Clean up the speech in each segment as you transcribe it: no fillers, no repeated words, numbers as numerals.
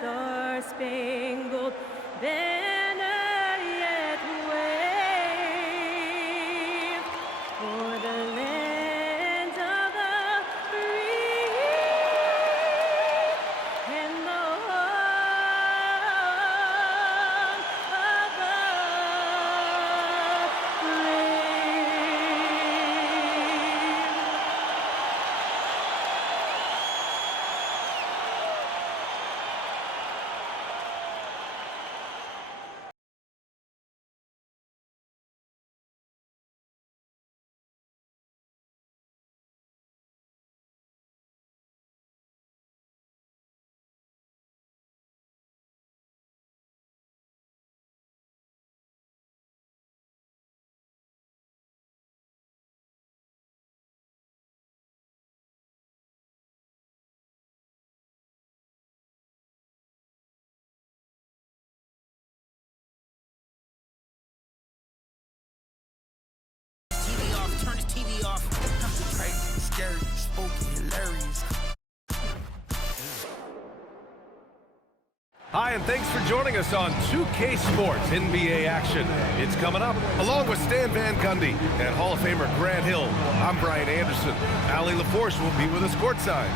star-spangled banner yet wave for the land of the free and the home of the Turn his TV off. Crazy, scary, spooky, hilarious. Hi, and thanks for joining us on 2K Sports NBA action. It's coming up, along with Stan Van Gundy and Hall of Famer Grant Hill. I'm Brian Anderson. Allie LaForce will be with us courtside.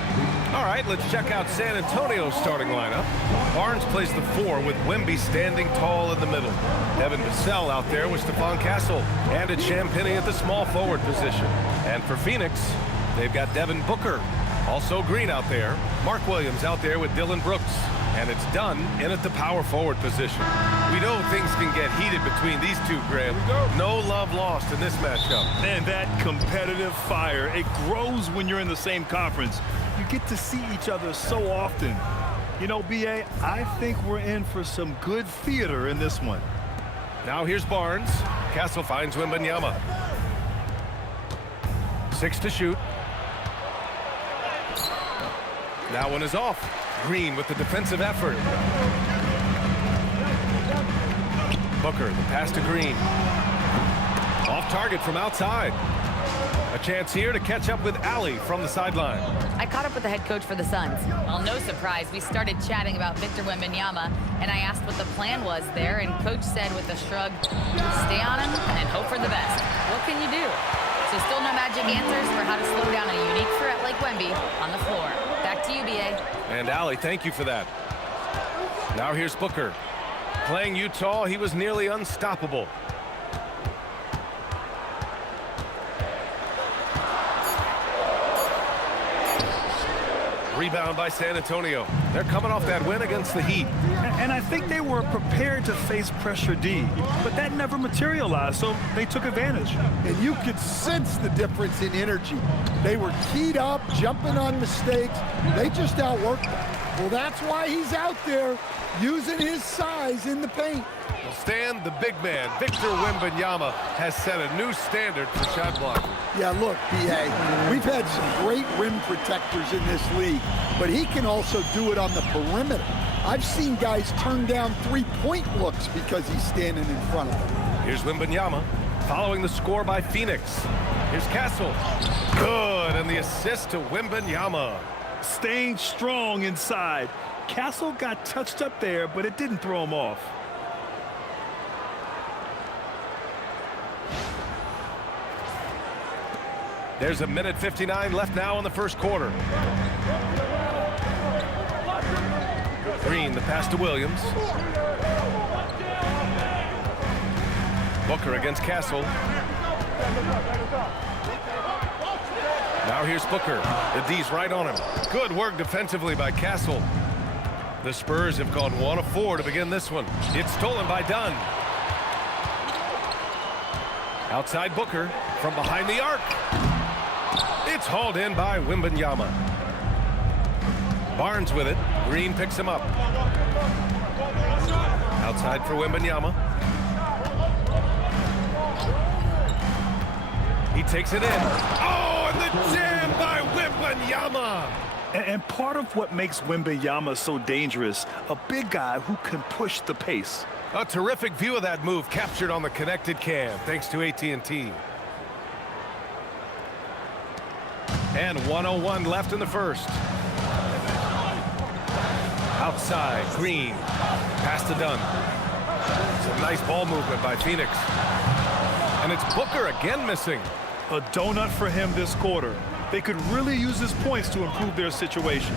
All right, let's check out San Antonio's starting lineup. Barnes plays the 4 with Wemby standing tall in the middle. Devin Vassell out there with Stephon Castle and a Champagnie at the small forward position. And for Phoenix, they've got Devin Booker. Also Green out there. Mark Williams out there with Dylan Brooks. And it's done in at the power forward position. We know things can get heated between these two, Graham. No love lost in this matchup. And that competitive fire, it grows when you're in the same conference. You get to see each other so often. You know, B.A., I think we're in for some good theater in this one. Now here's Barnes. Castle finds Wembanyama. 6 to shoot. That one is off. Green with the defensive effort. Booker, the pass to Green. Off target from outside. A chance here to catch up with Allie from the sideline. I caught up with the head coach for the Suns. Well, no surprise, we started chatting about Victor Wembanyama, and I asked what the plan was there, and coach said with a shrug, stay on him and hope for the best. What can you do? So still no magic answers for how to slow down a unique threat like Wemby on the floor. Back to you, B.A. And Allie, thank you for that. Now here's Booker. Playing Utah, he was nearly unstoppable. Rebound by San Antonio. They're coming off that win against the Heat. And I think they were prepared to face pressure D, but that never materialized, so they took advantage. And you could sense the difference in energy. They were keyed up, jumping on mistakes. They just outworked them. Well, that's why he's out there using his size in the paint. Well, Stan, the big man, Victor Wembanyama, has set a new standard for shot blocking. Yeah, look, B.A., we've had some great rim protectors in this league, but he can also do it on the perimeter. I've seen guys turn down three-point looks because he's standing in front of them. Here's Wembanyama, following the score by Phoenix. Here's Castle. Good, and the assist to Wembanyama. Staying strong inside. Castle got touched up there, but it didn't throw him off. There's a minute 59 left now in the first quarter. Green, the pass to Williams. Booker against Castle. Now here's Booker. The D's right on him. Good work defensively by Castle. The Spurs have gone 1 of 4 to begin this one. It's stolen by Dunn. Outside Booker from behind the arc. It's hauled in by Wembanyama. Barnes with it. Green picks him up. Outside for Wembanyama. He takes it in. Oh, and the jam by Wembanyama. And part of what makes Wembanyama so dangerous, a big guy who can push the pace. A terrific view of that move captured on the connected cam, thanks to AT&T. And 1:01 left in the first. Outside, Green. Pass to Dunn. Some nice ball movement by Phoenix. And it's Booker again missing. A donut for him this quarter. They could really use his points to improve their situation.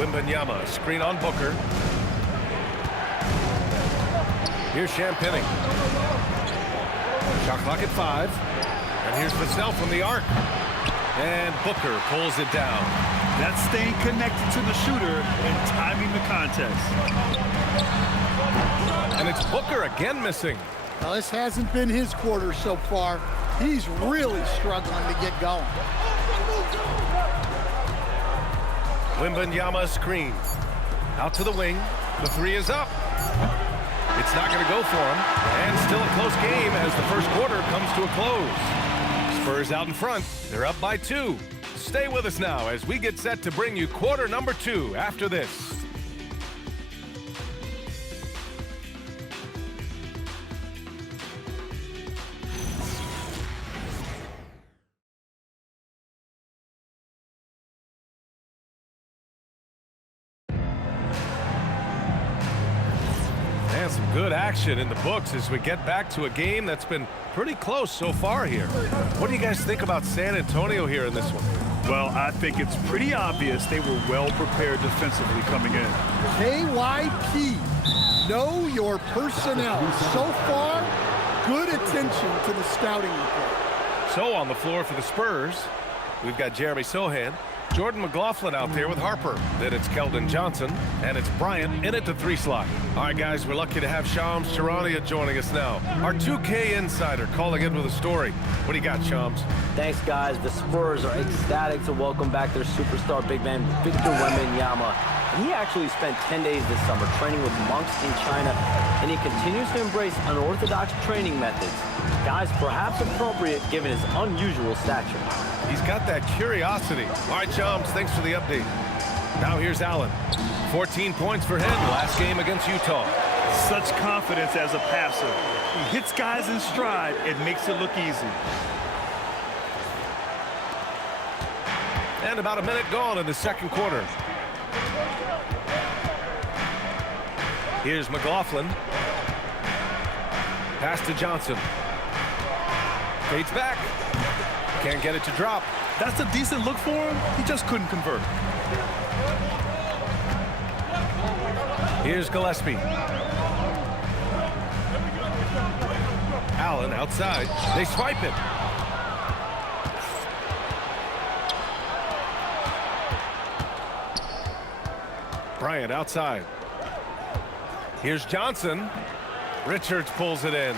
Wembanyama, screen on Booker. Here's Champagnie. Shot clock at 5. And here's Vassell from the arc. And Booker pulls it down. That's staying connected to the shooter and timing the contest. And it's Booker again missing. Now, this hasn't been his quarter so far. He's really struggling to get going. Wembanyama screen. Out to the wing. The 3 is up. It's not going to go for him. And still a close game as the first quarter comes to a close. Spurs out in front. They're up by 2. Stay with us now as we get set to bring you quarter number 2 after this. And some good action in the books as we get back to a game that's been pretty close so far here. What do you guys think about San Antonio here in this one? Well, I think it's pretty obvious they were well prepared defensively coming in. KYP, know your personnel. So far, good attention to the scouting report. So on the floor for the Spurs, we've got Jeremy Sohan, Jordan McLaughlin out there with Harper. Then it's Keldon Johnson, and it's Bryant in at the 3 slot. All right, guys, we're lucky to have Shams Charania joining us now. Our 2K insider calling in with a story. What do you got, Shams? Thanks, guys. The Spurs are ecstatic to welcome back their superstar big man, Victor Wembanyama. He actually spent 10 days this summer training with monks in China, and he continues to embrace unorthodox training methods. Guys, perhaps appropriate given his unusual stature. He's got that curiosity. All right, Shams, thanks for the update. Now here's Allen. 14 points for him last game against Utah. Such confidence as a passer. He hits guys in stride and makes it look easy. And about a minute gone in the second quarter. Here's McLaughlin. Pass to Johnson. Fades back. Can't get it to drop. That's a decent look for him. He just couldn't convert. Here's Gillespie. Allen outside. They swipe it. Bryant outside. Here's Johnson. Richards pulls it in.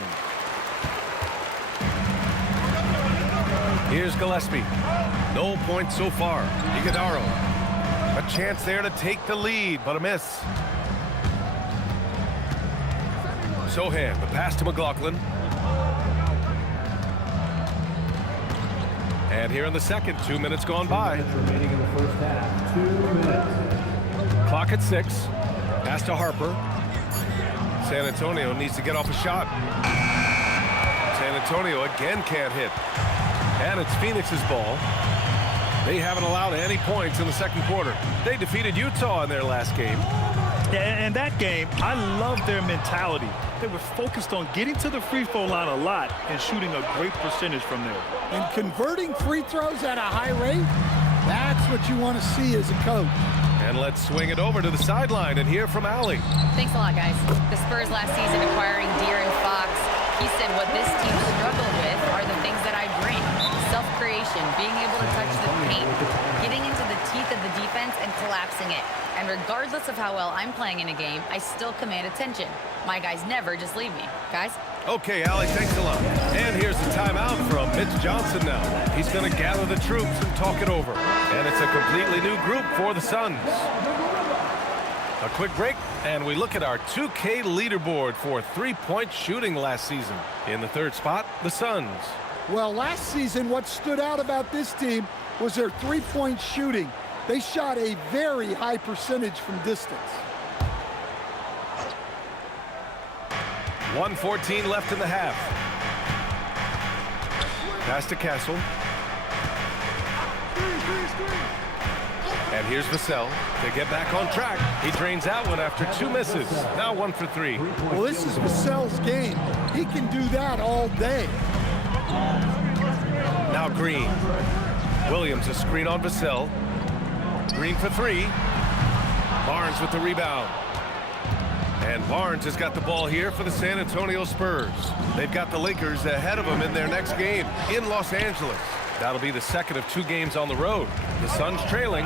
Here's Gillespie. No points so far. Iguodaro. A chance there to take the lead, but a miss. Sohan, the pass to McLaughlin. And here in the second, 2 minutes gone by. Remaining in the first half. 2 minutes. Clock at 6. Pass to Harper. San Antonio needs to get off a shot. San Antonio again can't hit. And it's Phoenix's ball. They haven't allowed any points in the second quarter. They defeated Utah in their last game. And that game, I love their mentality. They were focused on getting to the free throw line a lot and shooting a great percentage from there. And converting free throws at a high rate, that's what you want to see as a coach. And let's swing it over to the sideline and hear from Allie. Thanks a lot, guys. The Spurs last season acquiring De'Aaron Fox. He said what this team struggled with are the things that I bring. Self-creation, being able to touch the paint, getting into the teeth of the defense and collapsing it. And regardless of how well I'm playing in a game, I still command attention. My guys never just leave me. Guys? Okay, Allie, thanks a lot. And here's the timeout from Mitch Johnson now. He's going to gather the troops and talk it over. And it's a completely new group for the Suns. A quick break, and we look at our 2K leaderboard for three-point shooting last season. In the third spot, the Suns. Well, last season, what stood out about this team was their three-point shooting. They shot a very high percentage from distance. 1:14 left in the half. Pass to Castle. And here's Vassell to get back on track. He drains that one after 2 misses. Now 1 for 3. Well, this is Vassell's game. He can do that all day. Now Green. Williams a screen on Vassell. Green for 3. Barnes with the rebound. And Barnes has got the ball here for the San Antonio Spurs. They've got the Lakers ahead of them in their next game in Los Angeles. That'll be the second of 2 games on the road. The Suns trailing.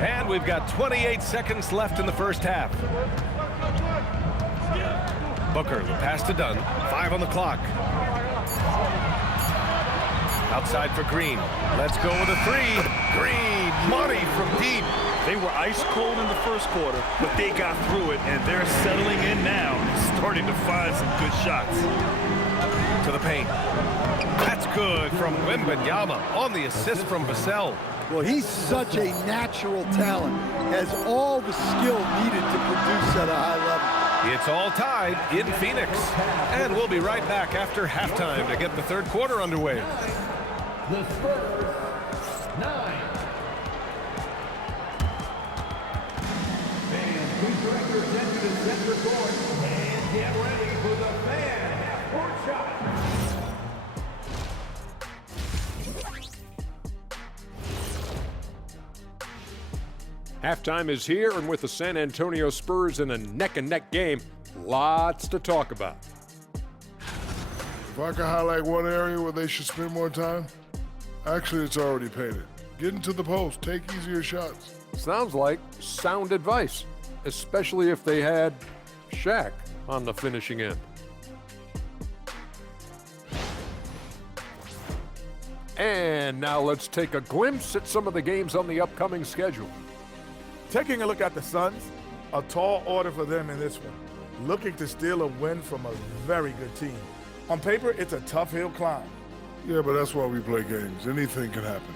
And we've got 28 seconds left in the first half. Booker, the pass to Dunn. 5 on the clock. Outside for Green. Let's go with a 3. Green, money from deep. They were ice cold in the first quarter, but they got through it, and they're settling in now and starting to find some good shots. To the paint. That's good from Wembanyama on the assist from Vassell. Well, he's such a natural talent. Has all the skill needed to produce at a high level. It's all tied in Phoenix. And we'll be right back after halftime to get the third quarter underway. The Spurs, 9. Fans, please direct your attention to center court and get ready for the fan half-court shot. Halftime is here, and with the San Antonio Spurs in a neck-and-neck game, lots to talk about. If I could highlight one area where they should spend more time, actually it's already painted. Get into the post, take easier shots. Sounds like sound advice, especially if they had Shaq on the finishing end. And now let's take a glimpse at some of the games on the upcoming schedule. Taking a look at the Suns, a tall order for them in this one. Looking to steal a win from a very good team. On paper, it's a tough hill climb. Yeah, but that's why we play games. Anything can happen.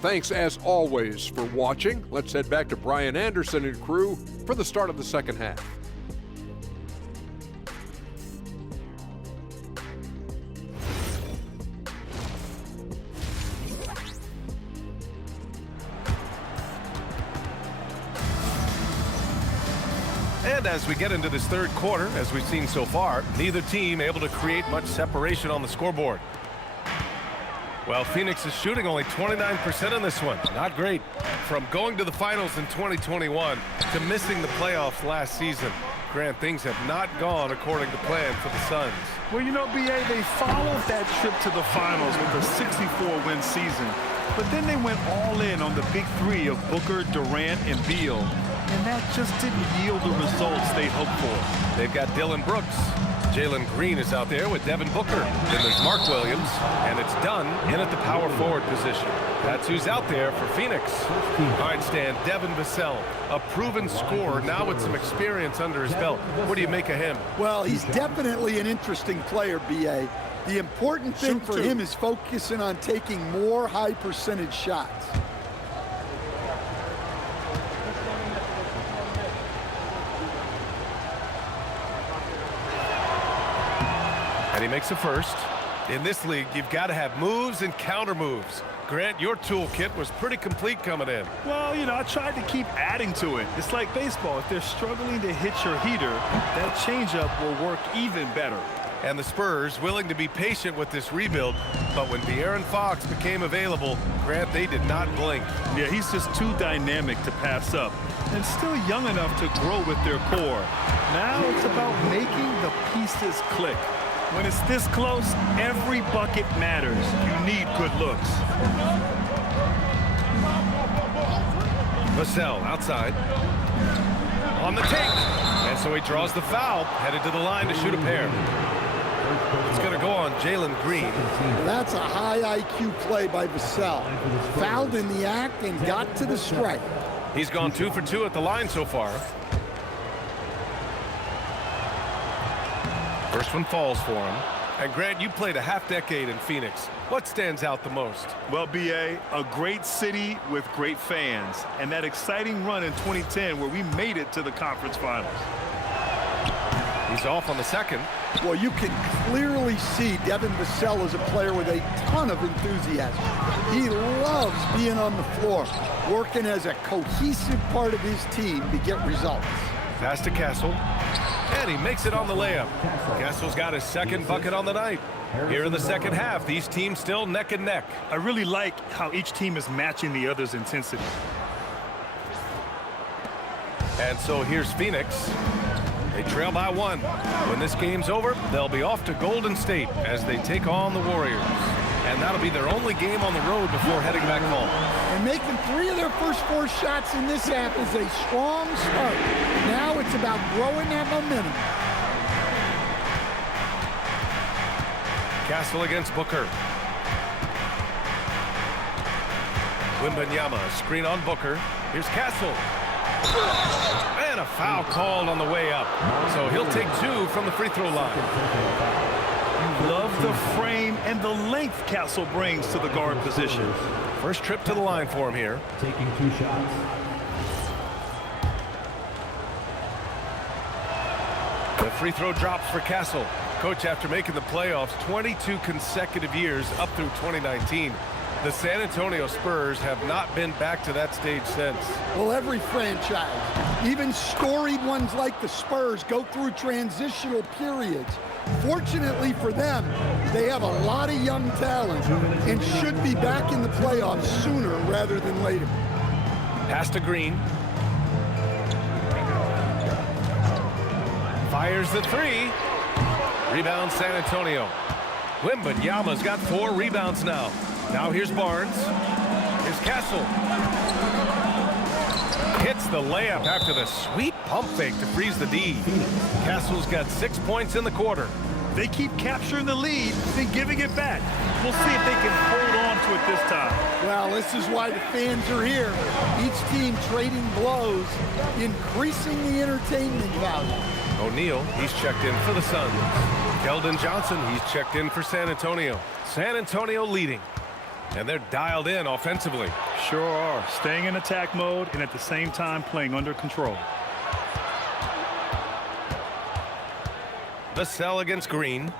Thanks, as always, for watching. Let's head back to Brian Anderson and crew for the start of the second half. And as we get into this third quarter, as we've seen so far, neither team able to create much separation on the scoreboard. Well, Phoenix is shooting only 29% in this one. Not great. From going to the finals in 2021 to missing the playoffs last season, Grant, things have not gone according to plan for the Suns. Well, you know, B.A., they followed that trip to the finals with a 64-win season, but then they went all in on the big 3 of Booker, Durant, and Beal, and that just didn't yield the results they hoped for. They've got Dylan Brooks. Jalen Green is out there with Devin Booker. Then there's Mark Williams, and it's Dunn in at the power forward position. That's who's out there for Phoenix. All right, Stan, Devin Vassell, a proven scorer, now with some experience under his belt. What do you make of him? Well, he's definitely an interesting player, B.A. The important thing for him is focusing on taking more high-percentage shots. And he makes a first. In this league, you've got to have moves and counter moves. Grant, your toolkit was pretty complete coming in. Well, you know, I tried to keep adding to it. It's like baseball. If they're struggling to hit your heater, that changeup will work even better. And the Spurs willing to be patient with this rebuild, but when De'Aaron Fox became available, Grant, they did not blink. Yeah, he's just too dynamic to pass up and still young enough to grow with their core. Now it's about making the pieces click. When it's this close, every bucket matters. You need good looks. Vassell outside. On the take. And so he draws the foul, headed to the line to shoot a pair. It's going to go on Jalen Green. That's a high IQ play by Vassell. Fouled in the act and got to the strike. He's gone 2 for 2 at the line so far. First one falls for him. And Grant, you played a half-decade in Phoenix. What stands out the most? Well, B.A., a great city with great fans. And that exciting run in 2010 where we made it to the conference finals. He's off on the second. Well, you can clearly see Devin Vassell is a player with a ton of enthusiasm. He loves being on the floor, working as a cohesive part of his team to get results. Pass to Castle, and he makes it on the layup. Castle's got his second bucket on the night. Here in the second half, these teams still neck and neck. I really like how each team is matching the other's intensity. And so here's Phoenix. They trail by 1. When this game's over, they'll be off to Golden State as they take on the Warriors. And that'll be their only game on the road before heading back home. And making 3 of their first 4 shots in this half is a strong start. Now it's about growing that momentum. Castle against Booker. Wembanyama, screen on Booker. Here's Castle. And a foul called on the way up. So he'll take 2 from the free throw line. Love the frame and the length Castle brings to the guard position. First trip to the line for him here. Taking 2 shots. The free throw drops for Castle. Coach, after making the playoffs 22 consecutive years up through 2019, the San Antonio Spurs have not been back to that stage since. Well, every franchise, even storied ones like the Spurs, go through transitional periods. Fortunately for them, they have a lot of young talent and should be back in the playoffs sooner rather than later. Pass to Green. Fires the 3. Rebound San Antonio. Wembanyama's got 4 rebounds now. Now here's Barnes. Here's Castle. Hits the layup after the sweet pump fake to freeze the D. Castle's got 6 points in the quarter. They keep capturing the lead, then giving it back. We'll see if they can hold on to it this time. Well, this is why the fans are here. Each team trading blows, increasing the entertainment value. O'Neal, he's checked in for the Suns. Keldon Johnson, he's checked in for San Antonio. San Antonio leading. And they're dialed in offensively. Sure are. Staying in attack mode and at the same time playing under control. Vassell against Green.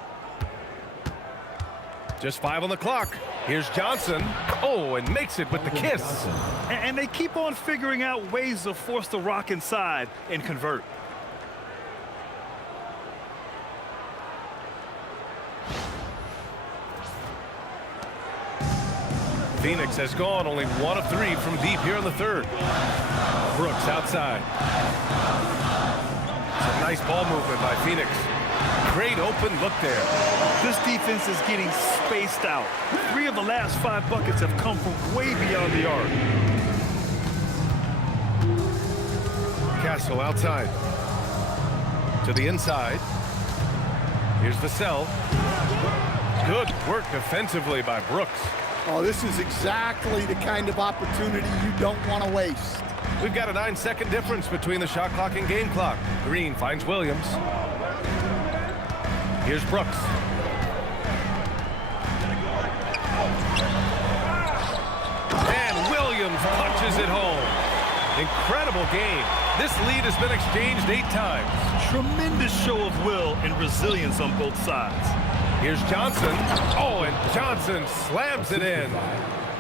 Just 5 on the clock. Here's Johnson. Oh, and makes it with the kiss. And they keep on figuring out ways to force the rock inside and convert. Phoenix has gone only 1 of 3 from deep here in the third. Brooks outside. Some nice ball movement by Phoenix. Great open look there. This defense is getting spaced out. 3 of the last 5 buckets have come from way beyond the arc. Castle outside. To the inside. Here's Vassell. Good work defensively by Brooks. Oh, this is exactly the kind of opportunity you don't want to waste. We've got a 9-second difference between the shot clock and game clock. Green finds Williams. Here's Brooks. And Williams punches it home. Incredible game. This lead has been exchanged 8 times. Tremendous show of will and resilience on both sides. Here's Johnson. Oh, and Johnson slams it in.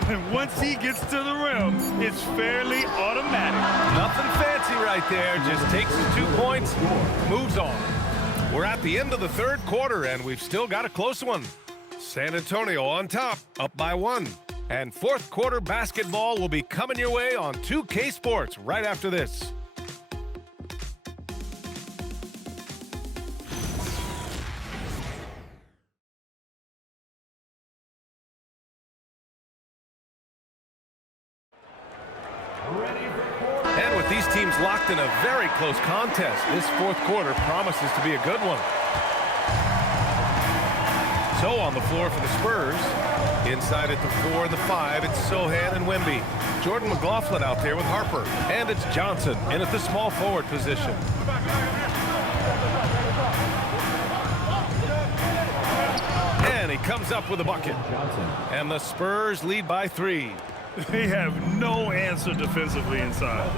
And once he gets to the rim, it's fairly automatic. Nothing fancy right there. Just takes his 2 points, moves on. We're at the end of the third quarter, and we've still got a close one. San Antonio on top, up by 1. And fourth quarter basketball will be coming your way on 2K Sports right after this. And with these teams locked in a very close contest, this fourth quarter promises to be a good one. So on the floor for the Spurs, inside at the 4 and the 5, it's Sohan and Wemby. Jordan McLaughlin out there with Harper. And it's Johnson in at the small forward position. And he comes up with a bucket. And the Spurs lead by 3. They have no answer defensively inside.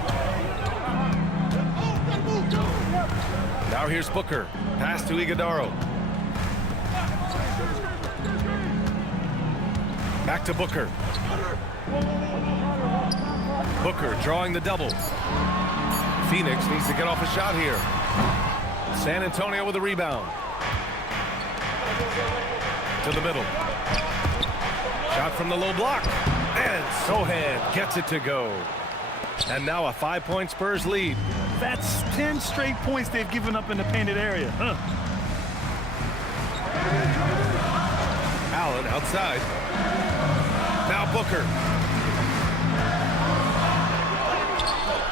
Now here's Booker. Pass to Iguodaro. Back to Booker. Booker drawing the double. Phoenix needs to get off a shot here. San Antonio with a rebound. To the middle. Shot from the low block. And Sohan gets it to go. And now a 5-point Spurs lead. That's 10 straight points they've given up in the painted area. Huh. Allen outside. Now Booker.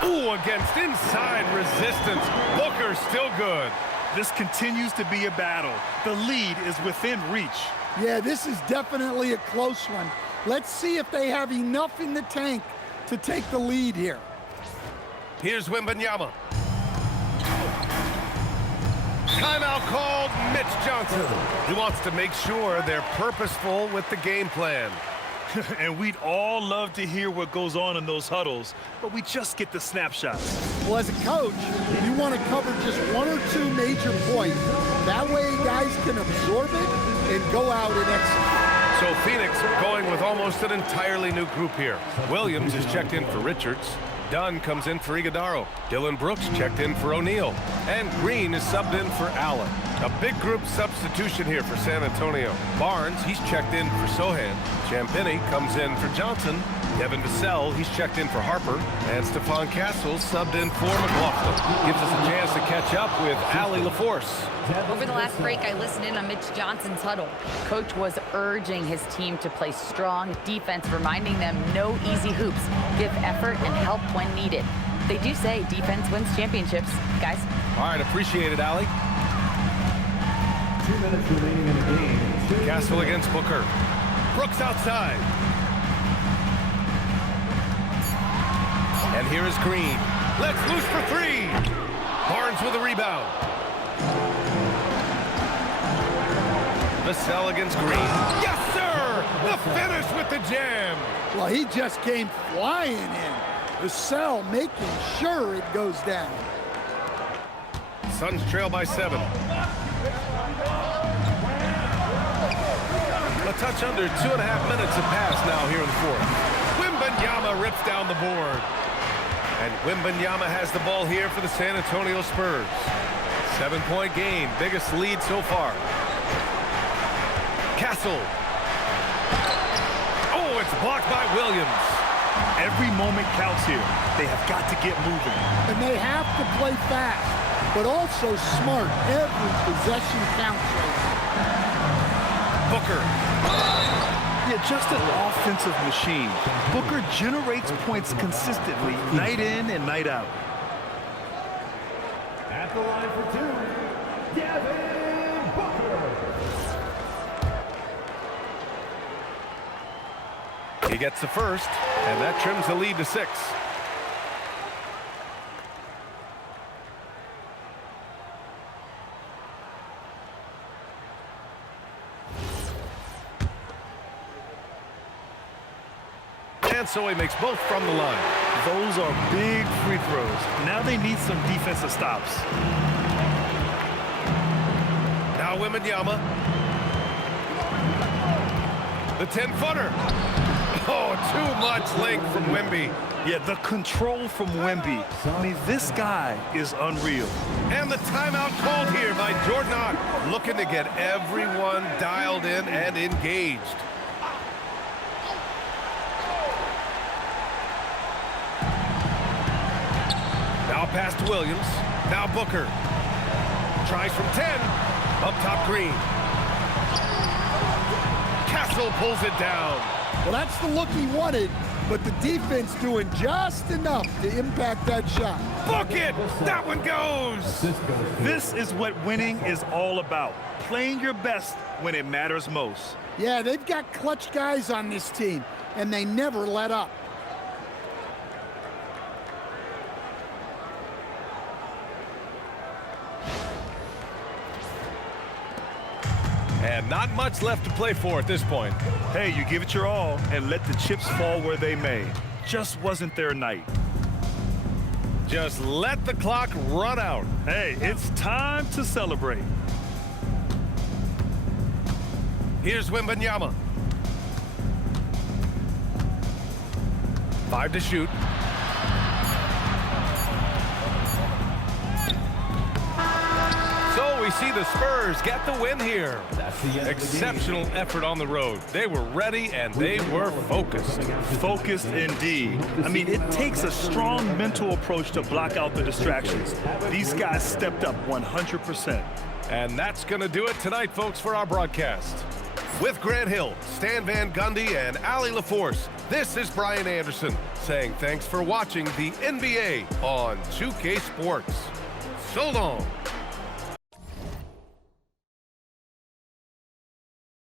Ooh, against inside resistance. Booker still good. This continues to be a battle. The lead is within reach. Yeah, this is definitely a close one. Let's see if they have enough in the tank to take the lead here. Here's Wembanyama. Timeout called, Mitch Johnson. He wants to make sure they're purposeful with the game plan. And we'd all love to hear what goes on in those huddles, but we just get the snapshots. Well, as a coach, you want to cover just one or two major points. That way guys can absorb it and go out and execute. So Phoenix going with almost an entirely new group here. Williams is checked in for Richards. Dunn comes in for Iguodaro. Dylan Brooks checked in for O'Neal. And Green is subbed in for Allen. A big group substitution here for San Antonio. Barnes, he's checked in for Sohan. Champagny comes in for Johnson. Devin Vassell, he's checked in for Harper. And Stephon Castle subbed in for McLaughlin. Gives us a chance to catch up with Allie LaForce. Over the last break, I listened in on Mitch Johnson's huddle. Coach was urging his team to play strong defense, reminding them no easy hoops. Give effort and help when needed. They do say defense wins championships, guys. All right, appreciate it, Allie. 2 minutes remaining in the game. Castle against Booker. Brooks outside. And here is Green. Let's loose for three. Barnes with a rebound. Vassell against Green. Yes, sir! The finish with the jam. Well, he just came flying in. Vassell making sure it goes down. Suns trail by 7. A touch under 2.5 minutes have passed now here in the fourth. Wembanyama rips down the board. And Wembanyama has the ball here for the San Antonio Spurs. 7-point game, biggest lead so far. Castle. Oh, it's blocked by Williams. Every moment counts here. They have got to get moving. And they have to play fast, but also smart. Every possession counts. Booker. Yeah, just an offensive machine. Booker generates points consistently, night in and night out. At the line for two, Devin Booker. He gets the first, and that trims the lead to 6. And so he makes both from the line. Those are big free throws. Now they need some defensive stops. Now Wembanyama. The 10-footer. Oh, too much length from Wemby. Yeah, the control from Wemby. I mean, this guy is unreal. And the timeout called here by Jordan Ott, looking to get everyone dialed in and engaged. Now pass to Williams. Now Booker. Tries from 10. Up top Green. Castle pulls it down. Well, that's the look he wanted, but the defense doing just enough to impact that shot. Book it! That one goes! This is what winning is all about. Playing your best when it matters most. Yeah, they've got clutch guys on this team, and they never let up. And not much left to play for at this point. Hey, you give it your all and let the chips fall where they may. Just wasn't their night. Just let the clock run out. Hey, it's time to celebrate. Here's Wembanyama. 5 to shoot. So we see the Spurs get the win here. Exceptional effort on the road. They were ready and they were focused. Focused indeed. I mean, it takes a strong mental approach to block out the distractions. These guys stepped up 100%. And that's going to do it tonight, folks, for our broadcast. With Grant Hill, Stan Van Gundy, and Allie LaForce, this is Brian Anderson saying thanks for watching the NBA on 2K Sports. So long.